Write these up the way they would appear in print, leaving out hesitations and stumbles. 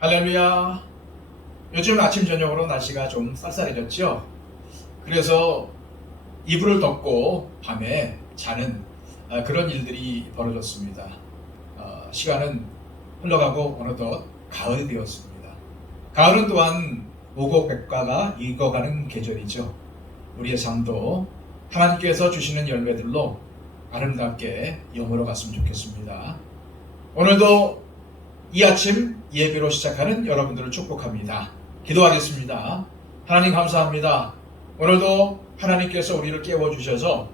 할렐루야. 요즘 아침 저녁으로 날씨가 좀 쌀쌀해졌죠. 그래서 이불을 덮고 밤에 자는 그런 일들이 벌어졌습니다. 시간은 흘러가고 어느덧 가을이 되었습니다. 가을은 또한 오곡백과가 익어가는 계절이죠. 우리의 삶도 하나님께서 주시는 열매들로 아름답게 여물어 갔으면 좋겠습니다. 오늘도 이 아침 예배로 시작하는 여러분들을 축복합니다. 기도하겠습니다. 하나님 감사합니다. 오늘도 하나님께서 우리를 깨워주셔서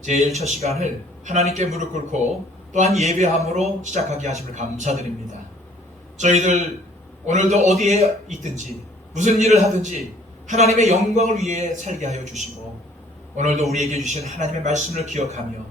제일 첫 시간을 하나님께 무릎 꿇고 또한 예배함으로 시작하게 하심을 감사드립니다. 저희들 오늘도 어디에 있든지 무슨 일을 하든지 하나님의 영광을 위해 살게 하여 주시고 오늘도 우리에게 주신 하나님의 말씀을 기억하며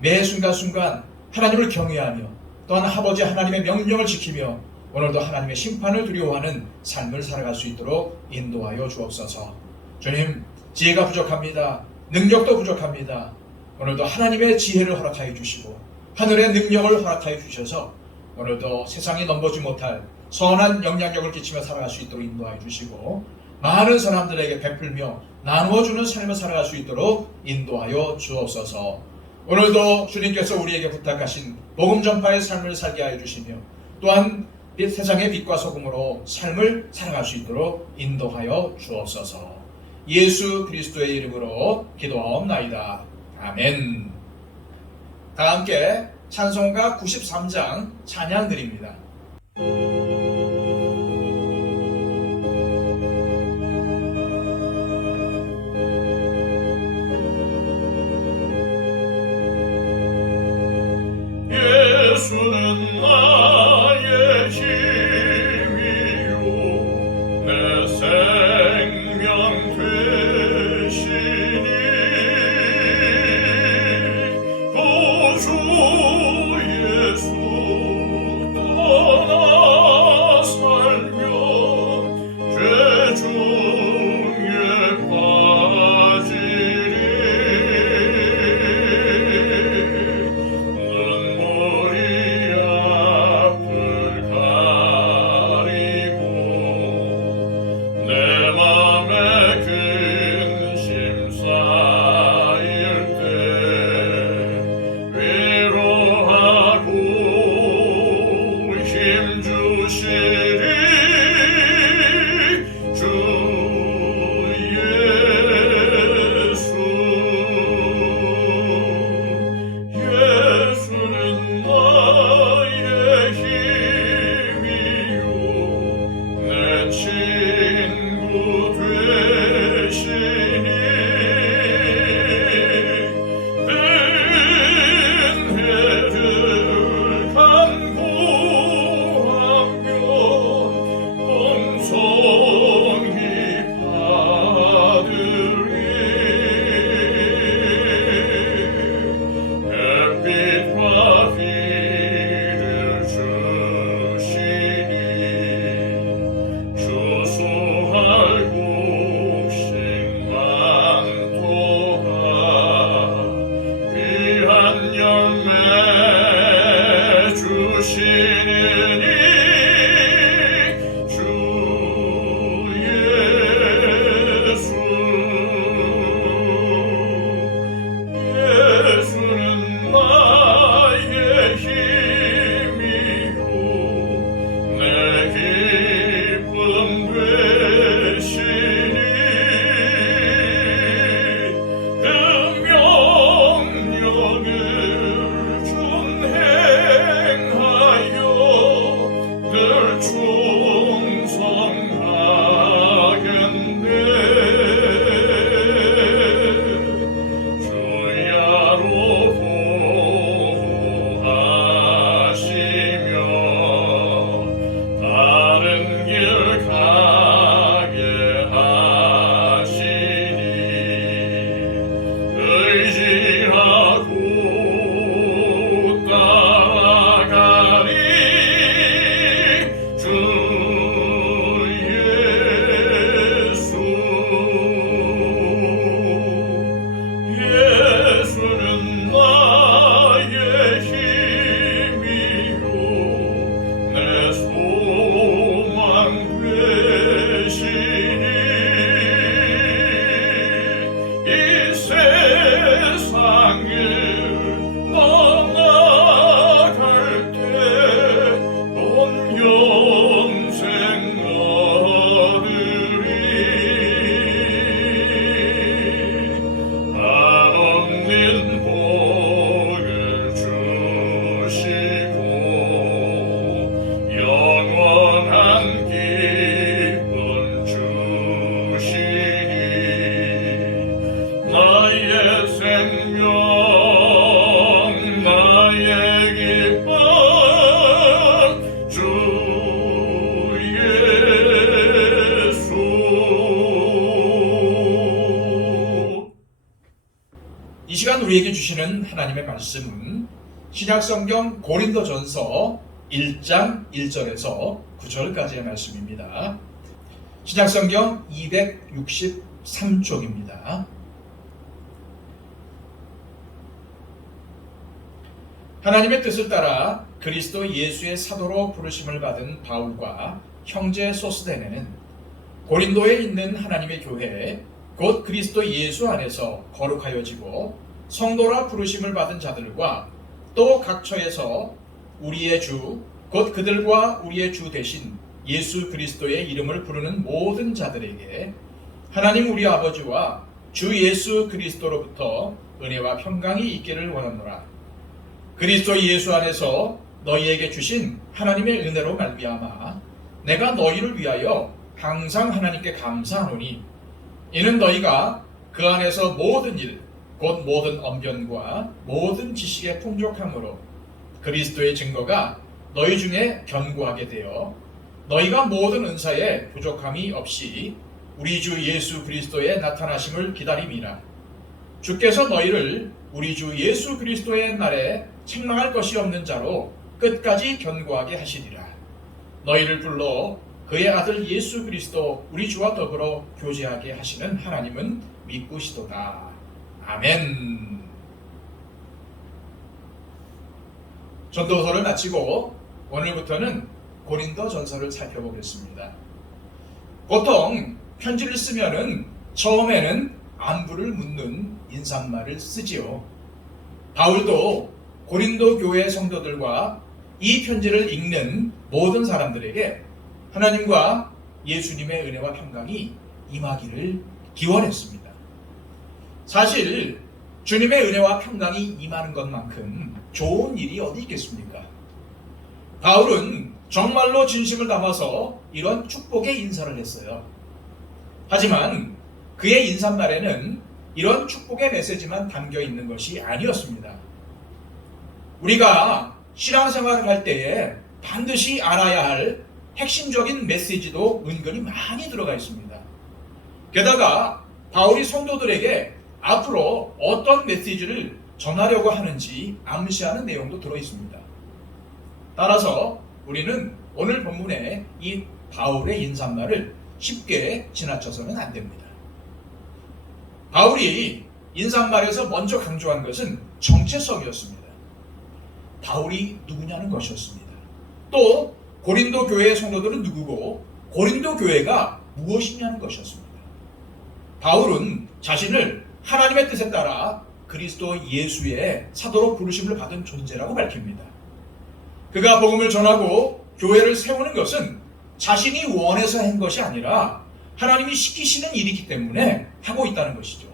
매 순간순간 하나님을 경외하며 또한 아버지 하나님의 명령을 지키며 오늘도 하나님의 심판을 두려워하는 삶을 살아갈 수 있도록 인도하여 주옵소서. 주님, 지혜가 부족합니다. 능력도 부족합니다. 오늘도 하나님의 지혜를 허락하여 주시고 하늘의 능력을 허락하여 주셔서 오늘도 세상에 넘보지 못할 선한 영향력을 끼치며 살아갈 수 있도록 인도하여 주시고 많은 사람들에게 베풀며 나누어주는 삶을 살아갈 수 있도록 인도하여 주옵소서. 오늘도 주님께서 우리에게 부탁하신 복음 전파의 삶을 살게 하여 주시며 또한 세상의 빛과 소금으로 삶을 살아갈 수 있도록 인도하여 주옵소서. 예수 그리스도의 이름으로 기도하옵나이다. 아멘. 다 함께 찬송가 93장 찬양 드립니다. 예수는 나의 힘이요 내 생명 되시니 구주 예수 떠나 살며 죄 중에 빠지리 눈물이 기쁨 주 예수. 이 시간 우리에게 주시는 하나님의 말씀은 신약성경 고린도전서 1장 1절에서 9절까지의 말씀입니다. 신약성경 263쪽입니다. 하나님의 뜻을 따라 그리스도 예수의 사도로 부르심을 받은 바울과 형제 소스데네는 고린도에 있는 하나님의 교회 곧 그리스도 예수 안에서 거룩하여지고 성도라 부르심을 받은 자들과 또 각처에서 우리의 주 곧 그들과 우리의 주 대신 예수 그리스도의 이름을 부르는 모든 자들에게 하나님 우리 아버지와 주 예수 그리스도로부터 은혜와 평강이 있기를 원하노라. 그리스도 예수 안에서 너희에게 주신 하나님의 은혜로 말미암아 내가 너희를 위하여 항상 하나님께 감사하노니 이는 너희가 그 안에서 모든 일 곧 모든 언변과 모든 지식의 풍족함으로 그리스도의 증거가 너희 중에 견고하게 되어 너희가 모든 은사에 부족함이 없이 우리 주 예수 그리스도의 나타나심을 기다림이라. 주께서 너희를 우리 주 예수 그리스도의 날에 책망할 것이 없는 자로 끝까지 견고하게 하시리라. 너희를 불러 그의 아들 예수 그리스도 우리 주와 더불어 교제하게 하시는 하나님은 믿구시도다. 아멘. 전도서를 마치고 오늘부터는 고린도 전서를 살펴보겠습니다. 보통 편지를 쓰면은 처음에는 안부를 묻는 인사말을 쓰지요. 바울도 고린도 교회 성도들과 이 편지를 읽는 모든 사람들에게 하나님과 예수님의 은혜와 평강이 임하기를 기원했습니다. 사실 주님의 은혜와 평강이 임하는 것만큼 좋은 일이 어디 있겠습니까? 바울은 정말로 진심을 담아서 이런 축복의 인사를 했어요. 하지만 그의 인사말에는 이런 축복의 메시지만 담겨 있는 것이 아니었습니다. 우리가 신앙생활을 할 때에 반드시 알아야 할 핵심적인 메시지도 은근히 많이 들어가 있습니다. 게다가 바울이 성도들에게 앞으로 어떤 메시지를 전하려고 하는지 암시하는 내용도 들어 있습니다. 따라서 우리는 오늘 본문의 이 바울의 인사말을 쉽게 지나쳐서는 안 됩니다. 바울이 인사말에서 먼저 강조한 것은 정체성이었습니다. 바울이 누구냐는 것이었습니다. 또 고린도 교회의 성도들은 누구고 고린도 교회가 무엇이냐는 것이었습니다. 바울은 자신을 하나님의 뜻에 따라 그리스도 예수의 사도로 부르심을 받은 존재라고 밝힙니다. 그가 복음을 전하고 교회를 세우는 것은 자신이 원해서 한 것이 아니라 하나님이 시키시는 일이기 때문에 하고 있다는 것이죠.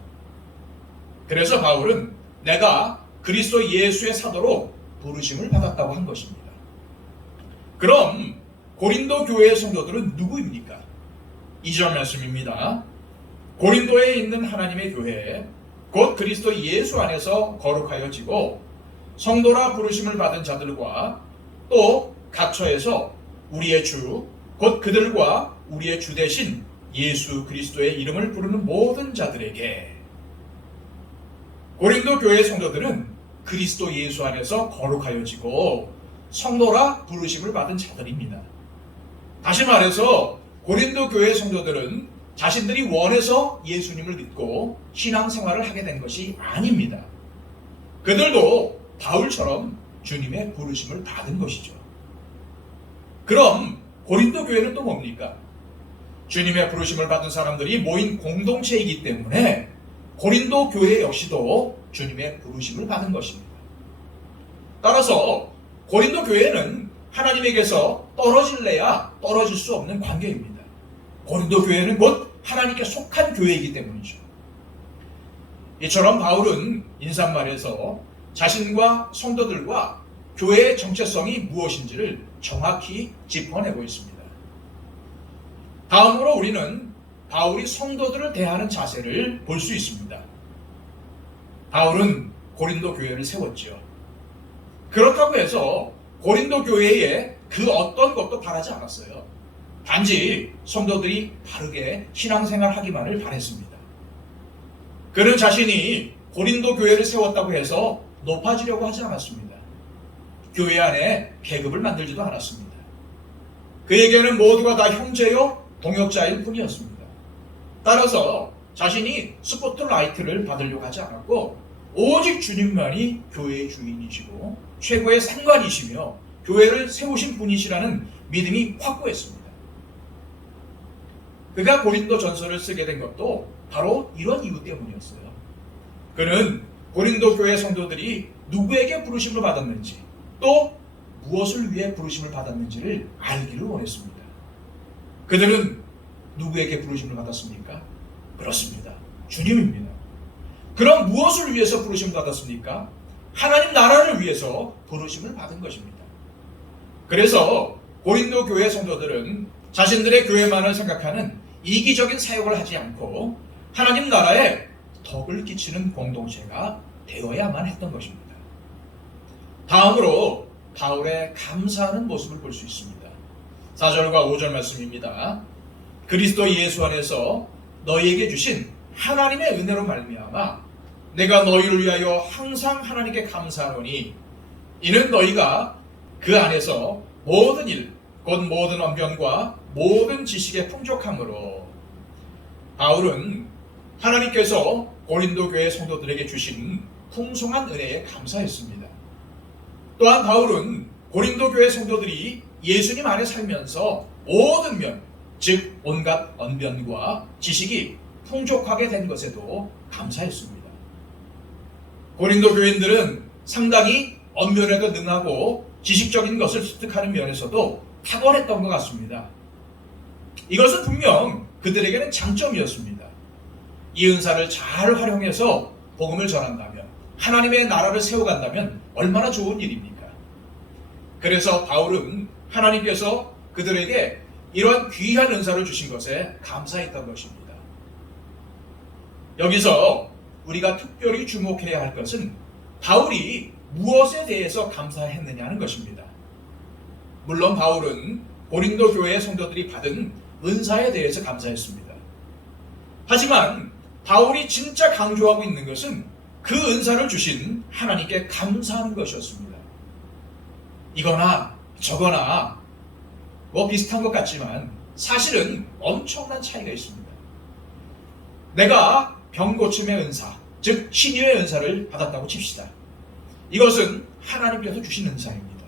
그래서 바울은 내가 그리스도 예수의 사도로 부르심을 받았다고 한 것입니다. 그럼 고린도 교회의 성도들은 누구입니까? 2절 말씀입니다. 고린도에 있는 하나님의 교회 곧 그리스도 예수 안에서 거룩하여지고 성도라 부르심을 받은 자들과 또 각처에서 우리의 주 곧 그들과 우리의 주 대신 예수 그리스도의 이름을 부르는 모든 자들에게. 고린도 교회 성도들은 그리스도 예수 안에서 거룩하여지고 성도라 부르심을 받은 자들입니다. 다시 말해서 고린도 교회 성도들은 자신들이 원해서 예수님을 믿고 신앙생활을 하게 된 것이 아닙니다. 그들도 바울처럼 주님의 부르심을 받은 것이죠. 그럼 고린도 교회는 또 뭡니까? 주님의 부르심을 받은 사람들이 모인 공동체이기 때문에 고린도 교회 역시도 주님의 부르심을 받은 것입니다. 따라서 고린도 교회는 하나님에게서 떨어질래야 떨어질 수 없는 관계입니다. 고린도 교회는 곧 하나님께 속한 교회이기 때문이죠. 이처럼 바울은 인사말에서 자신과 성도들과 교회의 정체성이 무엇인지를 정확히 짚어내고 있습니다. 다음으로 우리는 바울이 성도들을 대하는 자세를 볼 수 있습니다. 바울은 고린도 교회를 세웠지요. 그렇다고 해서 고린도 교회에 그 어떤 것도 바라지 않았어요. 단지 성도들이 바르게 신앙생활하기만을 바랬습니다. 그는 자신이 고린도 교회를 세웠다고 해서 높아지려고 하지 않았습니다. 교회 안에 계급을 만들지도 않았습니다. 그에게는 모두가 다 형제요 동역자일 뿐이었습니다. 따라서 자신이 스포트라이트를 받으려고 하지 않았고 오직 주님만이 교회의 주인이시고 최고의 상관이시며 교회를 세우신 분이시라는 믿음이 확고했습니다. 그가 고린도 전서를 쓰게 된 것도 바로 이런 이유 때문이었어요. 그는 고린도 교회 성도들이 누구에게 부르심을 받았는지 또 무엇을 위해 부르심을 받았는지를 알기를 원했습니다. 그들은 누구에게 부르심을 받았습니까? 그렇습니다. 주님입니다. 그럼 무엇을 위해서 부르심을 받았습니까? 하나님 나라를 위해서 부르심을 받은 것입니다. 그래서 고린도 교회 성도들은 자신들의 교회만을 생각하는 이기적인 사역을 하지 않고 하나님 나라에 덕을 끼치는 공동체가 되어야만 했던 것입니다. 다음으로 바울의 감사하는 모습을 볼 수 있습니다. 4절과 5절 말씀입니다. 그리스도 예수 안에서 너희에게 주신 하나님의 은혜로 말미암아 내가 너희를 위하여 항상 하나님께 감사하노니 이는 너희가 그 안에서 모든 일, 곧 모든 언변과 모든 지식의 풍족함으로. 바울은 하나님께서 고린도 교회 성도들에게 주신 풍성한 은혜에 감사했습니다. 또한 바울은 고린도 교회 성도들이 예수님 안에 살면서 모든 면, 즉 온갖 언변과 지식이 풍족하게 된 것에도 감사했습니다. 고린도 교인들은 상당히 언변에도 능하고 지식적인 것을 습득하는 면에서도 탁월했던 것 같습니다. 이것은 분명 그들에게는 장점이었습니다. 이 은사를 잘 활용해서 복음을 전한다면, 하나님의 나라를 세워간다면 얼마나 좋은 일입니까? 그래서 바울은 하나님께서 그들에게 이러한 귀한 은사를 주신 것에 감사했던 것입니다. 여기서 우리가 특별히 주목해야 할 것은 바울이 무엇에 대해서 감사했느냐는 것입니다. 물론 바울은 고린도 교회의 성도들이 받은 은사에 대해서 감사했습니다. 하지만 바울이 진짜 강조하고 있는 것은 그 은사를 주신 하나님께 감사하는 것이었습니다. 이거나 저거나 뭐 비슷한 것 같지만 사실은 엄청난 차이가 있습니다. 내가 병 고침의 은사, 즉 치유의 은사를 받았다고 칩시다. 이것은 하나님께서 주신 은사입니다.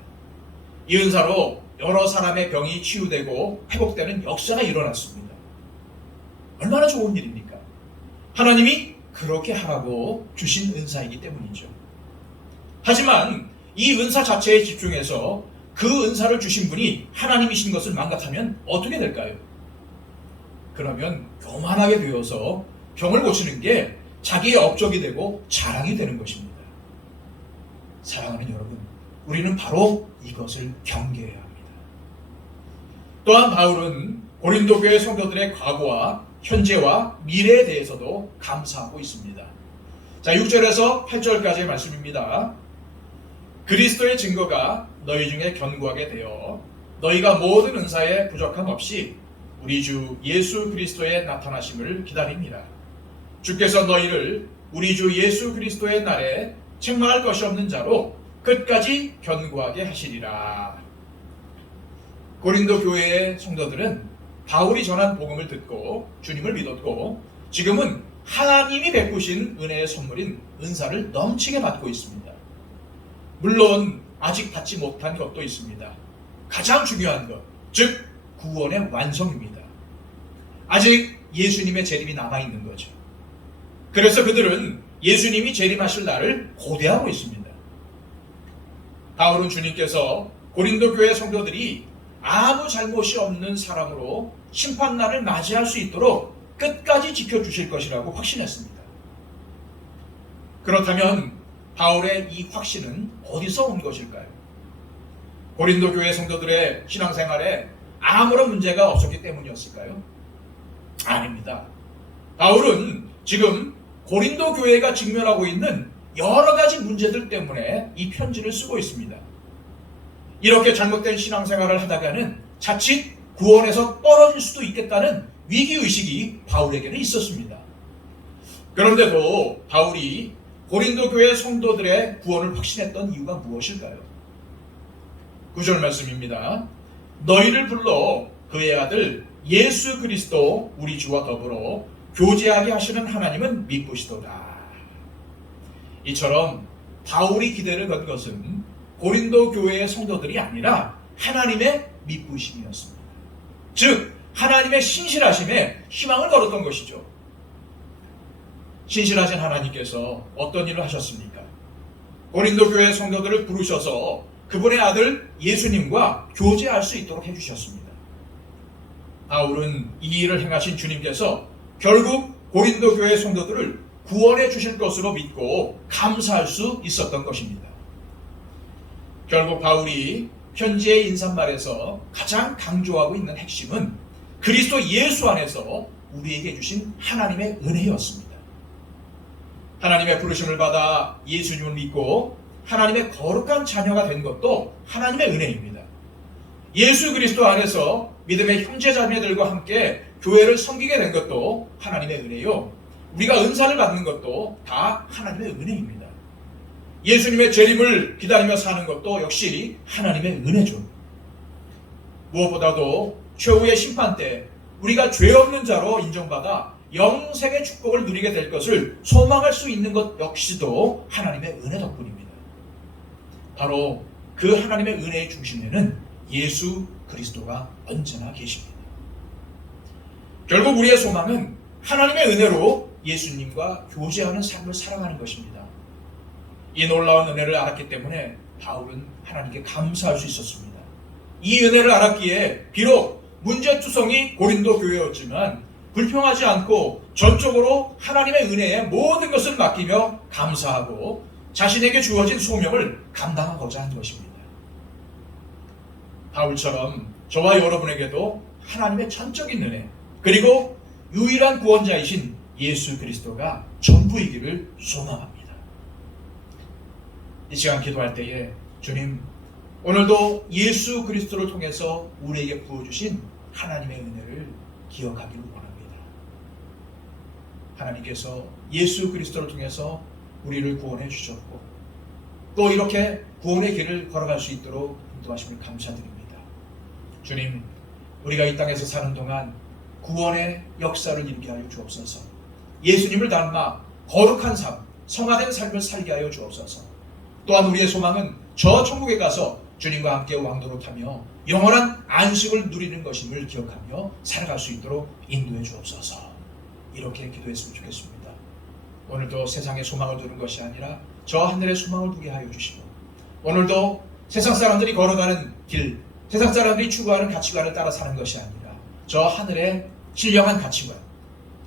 이 은사로 여러 사람의 병이 치유되고 회복되는 역사가 일어났습니다. 얼마나 좋은 일입니까? 하나님이 그렇게 하라고 주신 은사이기 때문이죠. 하지만 이 은사 자체에 집중해서 그 은사를 주신 분이 하나님이신 것을 망각하면 어떻게 될까요? 그러면 교만하게 되어서 병을 고치는 게 자기의 업적이 되고 자랑이 되는 것입니다. 사랑하는 여러분, 우리는 바로 이것을 경계해야 합니다. 또한 바울은 고린도 교회 성도들의 과거와 현재와 미래에 대해서도 감사하고 있습니다. 자, 6절에서 8절까지의 말씀입니다. 그리스도의 증거가 너희 중에 견고하게 되어 너희가 모든 은사에 부족함 없이 우리 주 예수 그리스도의 나타나심을 기다립니다. 주께서 너희를 우리 주 예수 그리스도의 날에 책망할 것이 없는 자로 끝까지 견고하게 하시리라. 고린도 교회의 성도들은 바울이 전한 복음을 듣고 주님을 믿었고 지금은 하나님이 베푸신 은혜의 선물인 은사를 넘치게 받고 있습니다. 물론 아직 받지 못한 것도 있습니다. 가장 중요한 것, 즉 구원의 완성입니다. 아직 예수님의 재림이 남아있는 거죠. 그래서 그들은 예수님이 재림하실 날을 고대하고 있습니다. 바울은 주님께서 고린도 교회 성도들이 아무 잘못이 없는 사람으로 심판날을 맞이할 수 있도록 끝까지 지켜주실 것이라고 확신했습니다. 그렇다면 바울의 이 확신은 어디서 온 것일까요? 고린도 교회 성도들의 신앙생활에 아무런 문제가 없었기 때문이었을까요? 아닙니다. 바울은 지금 고린도 교회가 직면하고 있는 여러 가지 문제들 때문에 이 편지를 쓰고 있습니다. 이렇게 잘못된 신앙생활을 하다가는 자칫 구원에서 떨어질 수도 있겠다는 위기의식이 바울에게는 있었습니다. 그런데도 바울이 고린도 교회 성도들의 구원을 확신했던 이유가 무엇일까요? 9절 말씀입니다. 너희를 불러 그의 아들 예수 그리스도 우리 주와 더불어 교제하게 하시는 하나님은 믿으시도다. 이처럼 바울이 기대를 건 것은 고린도 교회의 성도들이 아니라 하나님의 믿으심이었습니다. 즉 하나님의 신실하심에 희망을 걸었던 것이죠. 신실하신 하나님께서 어떤 일을 하셨습니까? 고린도 교회 성도들을 부르셔서 그분의 아들 예수님과 교제할 수 있도록 해주셨습니다. 바울은 이 일을 행하신 주님께서 결국 고린도 교회 성도들을 구원해 주실 것으로 믿고 감사할 수 있었던 것입니다. 결국 바울이 편지의 인사말에서 가장 강조하고 있는 핵심은 그리스도 예수 안에서 우리에게 주신 하나님의 은혜였습니다. 하나님의 부르심을 받아 예수님을 믿고 하나님의 거룩한 자녀가 된 것도 하나님의 은혜입니다. 예수 그리스도 안에서 믿음의 형제자매들과 함께 교회를 섬기게 된 것도 하나님의 은혜요. 우리가 은사를 받는 것도 다 하나님의 은혜입니다. 예수님의 재림을 기다리며 사는 것도 역시 하나님의 은혜죠. 무엇보다도 최후의 심판 때 우리가 죄 없는 자로 인정받아 영생의 축복을 누리게 될 것을 소망할 수 있는 것 역시도 하나님의 은혜 덕분입니다. 바로 그 하나님의 은혜의 중심에는 예수 그리스도가 언제나 계십니다. 결국 우리의 소망은 하나님의 은혜로 예수님과 교제하는 삶을 살아가는 것입니다. 이 놀라운 은혜를 알았기 때문에 바울은 하나님께 감사할 수 있었습니다. 이 은혜를 알았기에 비록 문제투성이 고린도 교회였지만 불평하지 않고 전적으로 하나님의 은혜에 모든 것을 맡기며 감사하고 자신에게 주어진 소명을 감당하고자 한 것입니다. 바울처럼 저와 여러분에게도 하나님의 전적인 은혜 그리고 유일한 구원자이신 예수 그리스도가 전부이기를 소망합니다. 이 시간 기도할 때에 주님 오늘도 예수 그리스도를 통해서 우리에게 부어주신 하나님의 은혜를 기억하기를 원합니다. 하나님께서 예수 그리스도를 통해서 우리를 구원해 주셨고 또 이렇게 구원의 길을 걸어갈 수 있도록 인도하심을 감사드립니다. 주님, 우리가 이 땅에서 사는 동안 구원의 역사를 일게 하여 주옵소서. 예수님을 닮아 거룩한 삶, 성화된 삶을 살게 하여 주옵소서. 또한 우리의 소망은 저 천국에 가서 주님과 함께 왕노릇하며 영원한 안식을 누리는 것임을 기억하며 살아갈 수 있도록 인도해 주옵소서. 이렇게 기도했으면 좋겠습니다. 오늘도 세상의 소망을 두는 것이 아니라 저 하늘의 소망을 두게 하여 주시고 오늘도 세상 사람들이 걸어가는 길, 세상 사람들이 추구하는 가치관을 따라 사는 것이 아니라 저 하늘의 신령한 가치관,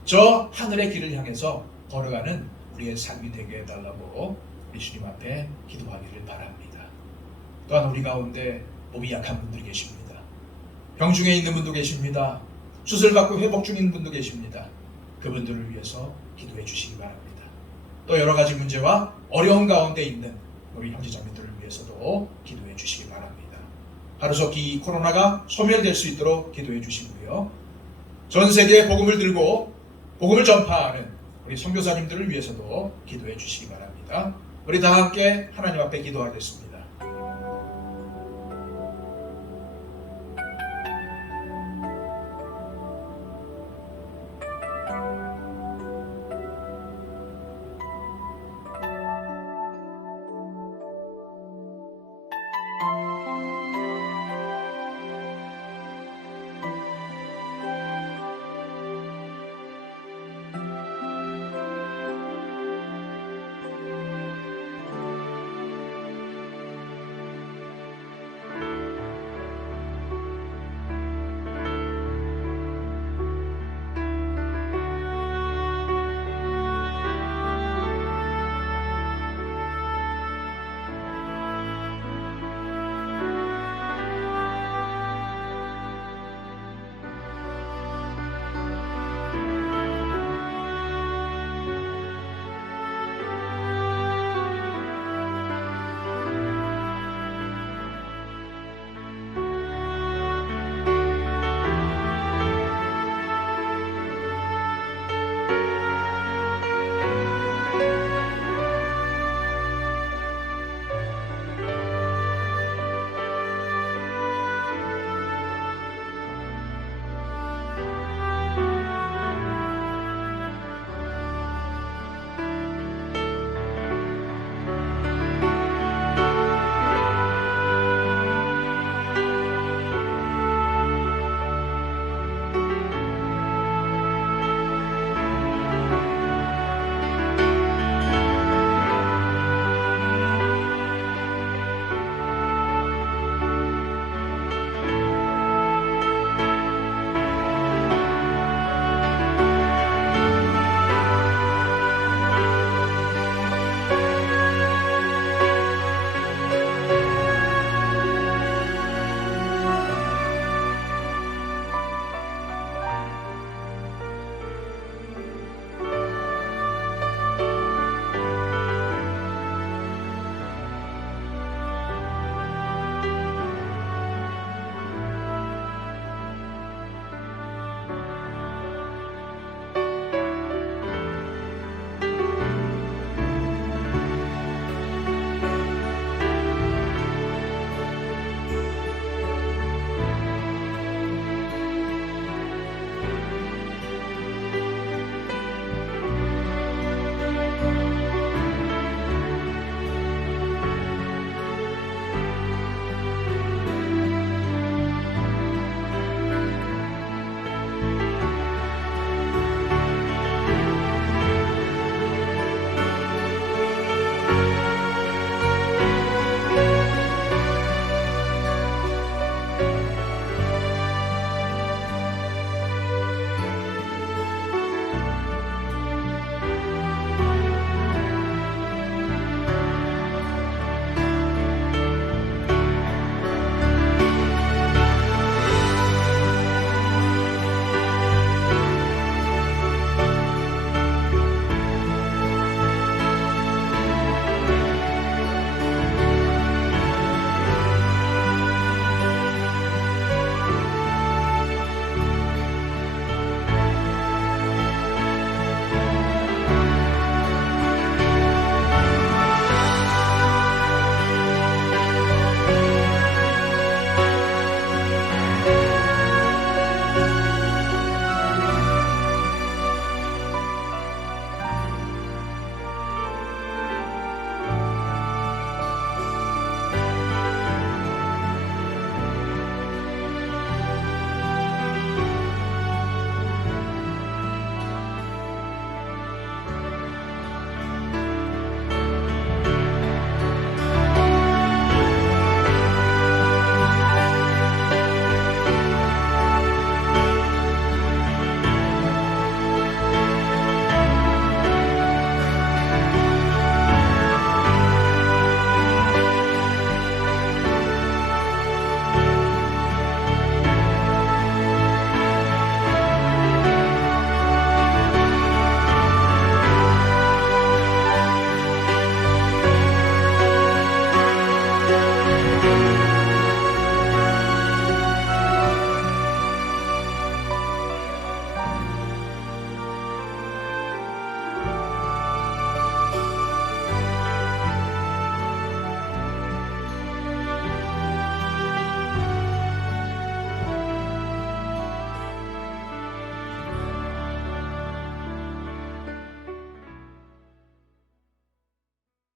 저 하늘의 길을 향해서 걸어가는 우리의 삶이 되게 해달라고 우리 주님 앞에 기도하기를 바랍니다. 또한 우리 가운데 몸이 약한 분들이 계십니다. 병 중에 있는 분도 계십니다. 수술받고 회복 중인 분도 계십니다. 그분들을 위해서 기도해 주시기 바랍니다. 또 여러 가지 문제와 어려움 가운데 있는 우리 형제자매들을 위해서도 기도해 주시기 바랍니다. 하루속히 이 코로나가 소멸될 수 있도록 기도해 주시고요. 전 세계에 복음을 들고 복음을 전파하는 우리 선교사님들을 위해서도 기도해 주시기 바랍니다. 우리 다 함께 하나님 앞에 기도하겠습니다.